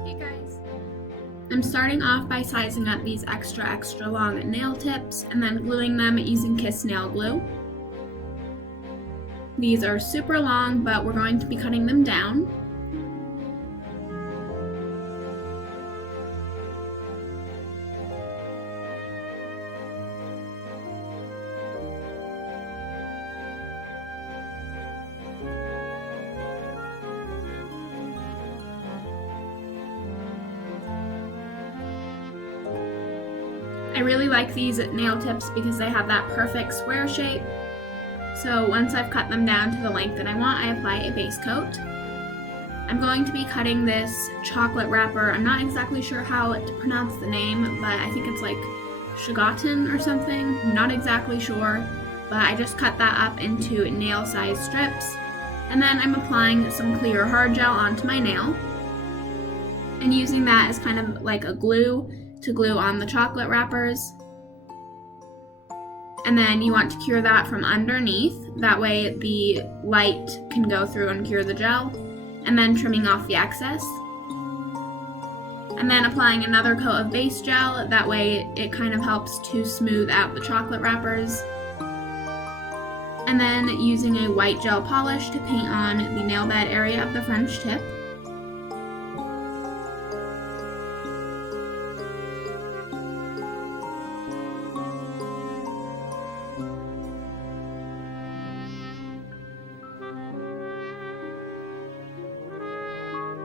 Hey guys! I'm starting off by sizing up these extra long nail tips and then gluing them using Kiss nail glue. These are super long, but we're going to be cutting them down. I really like these nail tips because they have that perfect square shape. So once I've cut them down to the length that I want, I apply a base coat. I'm going to be cutting this chocolate wrapper. I'm not exactly sure how to pronounce the name, but I think it's like Shagaton or something. I'm not exactly sure, but I just cut that up into nail-sized strips. And then I'm applying some clear hard gel onto my nail and using that as kind of like a glue to glue on the chocolate wrappers. And then you want to cure that from underneath, that way the light can go through and cure the gel, and then trimming off the excess. And then applying another coat of base gel, that way it kind of helps to smooth out the chocolate wrappers. And then using a white gel polish to paint on the nail bed area of the French tip.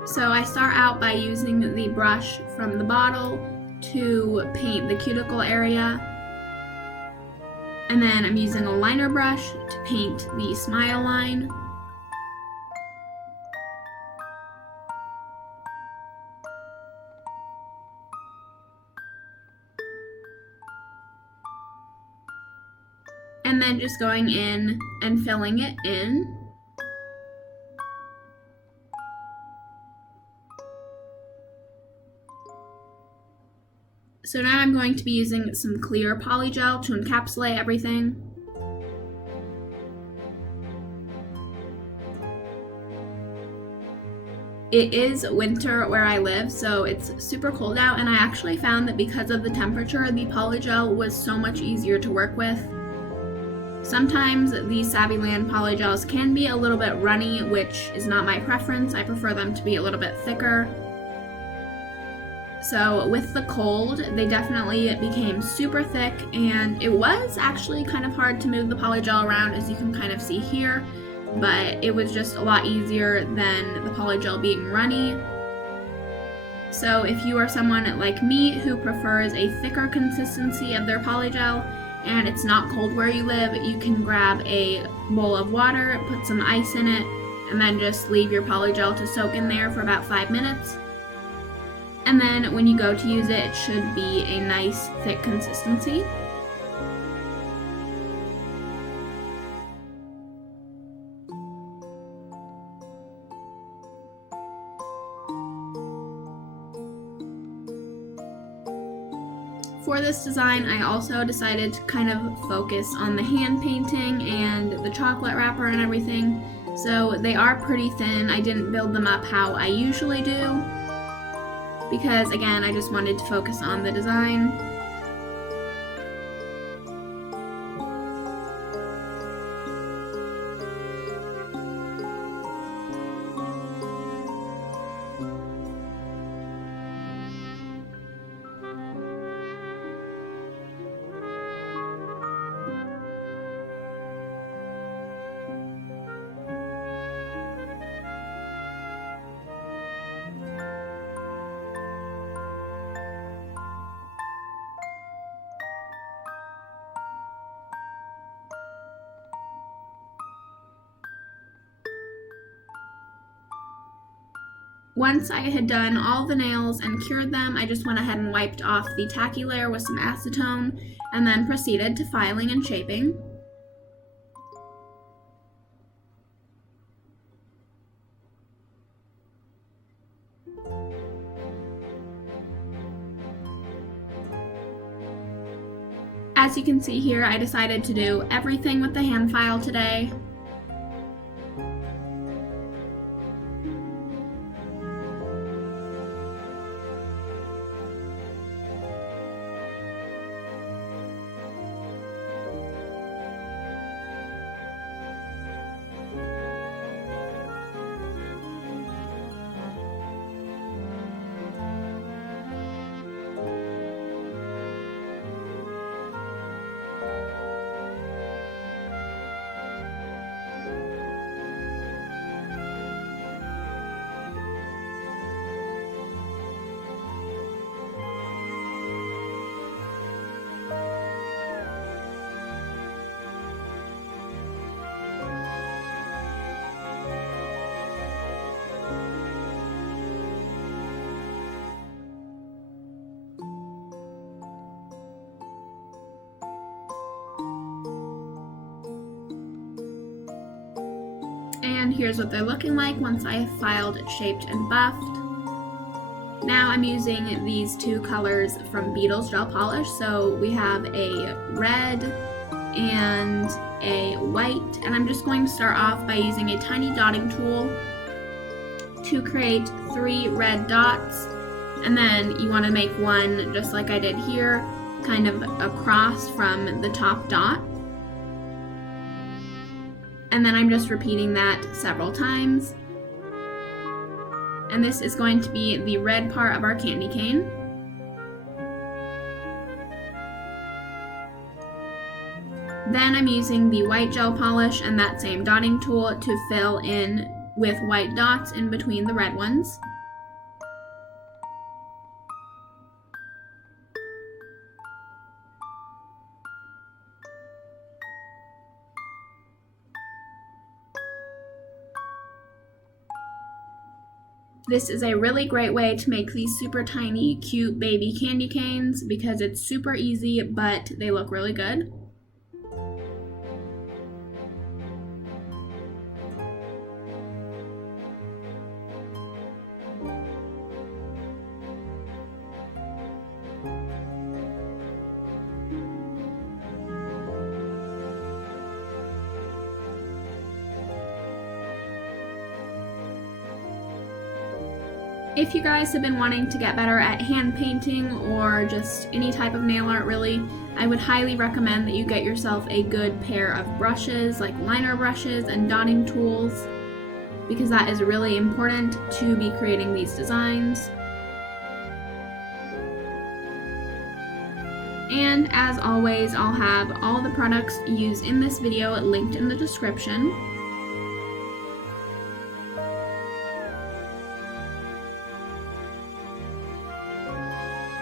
So I start out by using the brush from the bottle to paint the cuticle area. And then I'm using a liner brush to paint the smile line. And then just going in and filling it in. So now I'm going to be using some clear polygel to encapsulate everything. It is winter where I live, so it's super cold out, and I actually found that because of the temperature, the polygel was so much easier to work with. Sometimes the Savvyland polygels can be a little bit runny, which is not my preference. I prefer them to be a little bit thicker. So with the cold, they definitely became super thick, and it was actually kind of hard to move the polygel around, as you can kind of see here, but it was just a lot easier than the polygel being runny. So if you are someone like me who prefers a thicker consistency of their polygel and it's not cold where you live, you can grab a bowl of water, put some ice in it, and then just leave your polygel to soak in there for about 5 minutes. And then when you go to use it, it should be a nice thick consistency. For this design, I also decided to kind of focus on the hand painting and the chocolate wrapper and everything. So they are pretty thin. I didn't build them up how I usually do, because again, I just wanted to focus on the design. Once I had done all the nails and cured them, I just went ahead and wiped off the tacky layer with some acetone and then proceeded to filing and shaping. As you can see here, I decided to do everything with the hand file today. And here's what they're looking like once I have filed, shaped, and buffed. Now I'm using these two colors from Beetle's Gel Polish. So we have a red and a white, and I'm just going to start off by using a tiny dotting tool to create 3 red dots, and then you want to make one just like I did here, kind of across from the top dot. And then I'm just repeating that several times. And this is going to be the red part of our candy cane. Then I'm using the white gel polish and that same dotting tool to fill in with white dots in between the red ones. This is a really great way to make these super tiny, cute baby candy canes because it's super easy, but they look really good. If you guys have been wanting to get better at hand painting or just any type of nail art really, I would highly recommend that you get yourself a good pair of brushes, like liner brushes and dotting tools, because that is really important to be creating these designs. And as always, I'll have all the products used in this video linked in the description.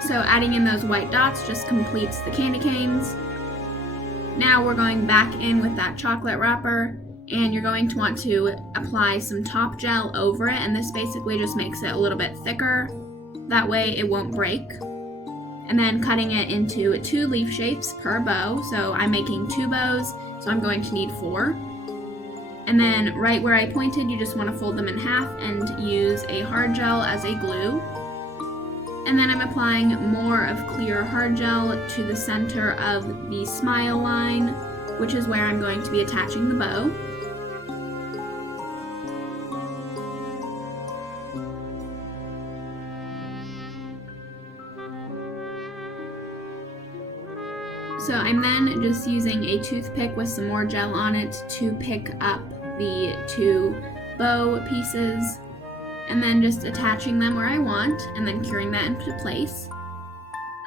So adding in those white dots just completes the candy canes. Now we're going back in with that chocolate wrapper, and you're going to want to apply some top gel over it, and this basically just makes it a little bit thicker. That way it won't break. And then cutting it into 2 leaf shapes per bow. So I'm making 2 bows, so I'm going to need 4. And then right where I pointed, you just want to fold them in half and use a hard gel as a glue. And then I'm applying more of clear hard gel to the center of the smile line, which is where I'm going to be attaching the bow. So I'm then just using a toothpick with some more gel on it to pick up the 2 bow pieces, and then just attaching them where I want and then curing that into place.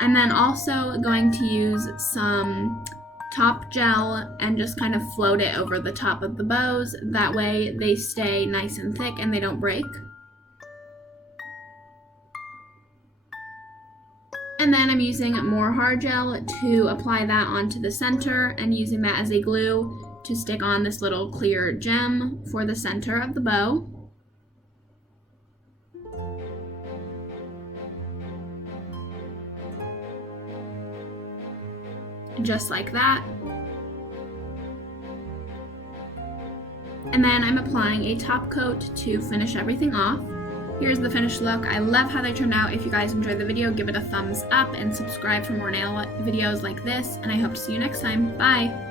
I'm then also going to use some top gel and just kind of float it over the top of the bows. That way they stay nice and thick and they don't break. And then I'm using more hard gel to apply that onto the center and using that as a glue to stick on this little clear gem for the center of the bow. Just like that. And then I'm applying a top coat to finish everything off. Here's the finished look. I love how they turned out. If you guys enjoyed the video, give it a thumbs up and subscribe for more nail videos like this, and I hope to see you next time. Bye!